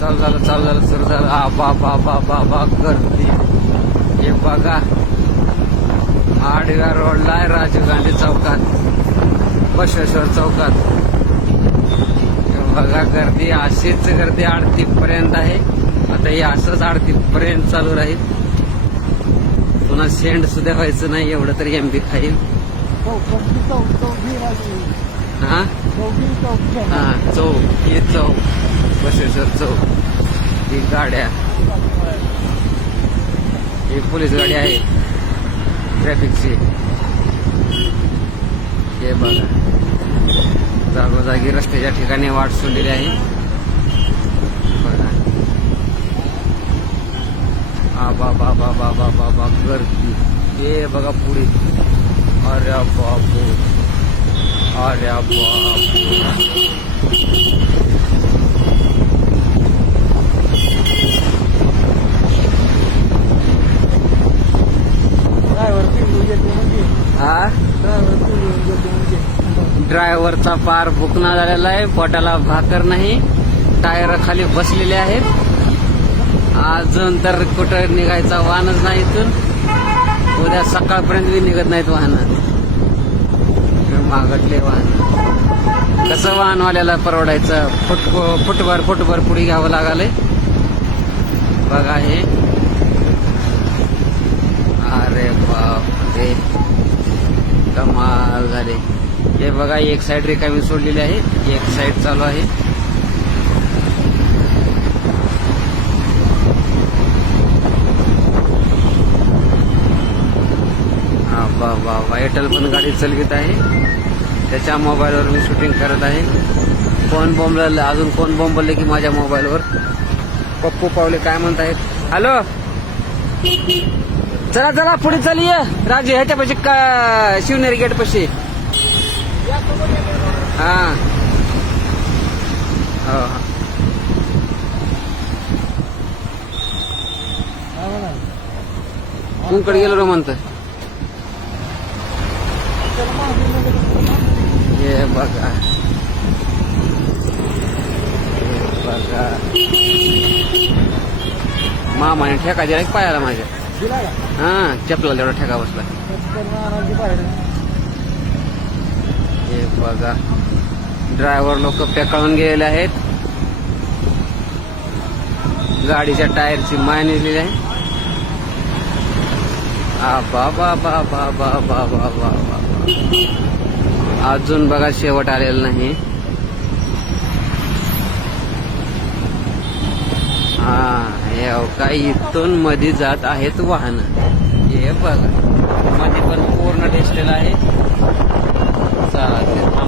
चालू झालं चालू झालं सुरू झालं आ बा बा बा बा बा गर्दी. हे बघा. आडव्या रोडला आहे राजीव गांधी चौकात. बसवेश्वर चौकात. हे बघा गर्दी अशीच गर्दी आडतीपर्यंत आहे. आता हे असंच आडतीपर्यंत चालू राहील. पुन्हा सेंड सुद्धा व्हायचं नाही एवढं तरी एम बी खाईल हा? हा चौक ही चौक बसेश्वर चौक ही गाड्या. ही पोलीस गाडी आहे. ट्रॅफिकची. हे बघा. जागोजागी रस्त्याच्या ठिकाणी वाट सोडलेली आहे. बघा. हा बा बा बा बा बा बा बा गर्दी. हे बघा पुढे. अरे बापू. अरे हा? ड्रायव्हरचा पार बुकना झालेला आहे. पोटाला भाकर नाही. टायर खाली बसलेले आहेत. अजून तर कुठं निघायचा वाहनच नाही इथून. उद्या सकाळपर्यंत बी निघत नाहीत वाहन. मागटले वाहन कसं वाहनवाल्याला परवडायचं? फुट फुटभर फुटभर पुढे घ्यावं लागले बघा हे. अरे बाप रे कमाल झाले. हे बघा एक साईड रिकामी सोडलेली आहे. एक साईड चालू आहे. वा बा बा बा. एअरटेल पण गाडी चलवित आहे. त्याच्या मोबाईलवर मी शूटिंग करत आहे. कोण बोंबल अजून कोण बोंबलले की माझ्या मोबाईलवर पप्पू पावले काय म्हणतायत? हॅलो चला चला पुढे चालू ये राजे ह्याच्यापाशी का शिवनेरी गेट पाशी हा. हो हो. कोणकडे गेलो रे म्हणत हे बघा. हे बघा. मामाने ठेका दिला की पायाला माझ्या हा चपला तेवढा ठेका बसला. हे बघा. ड्रायव्हर लोक पेकाळून गेलेले आहेत. गाडीच्या टायरची माय निघलेली आहे. आ बा बा बा बा बा बा बा बा बा. अजून बघा शेवट आलेला नाही. हा हे काही इथून मध्ये जात आहेत वाहन. हे बघा. मध्ये पण पूर्ण टेस्टेल आहे. चालेल.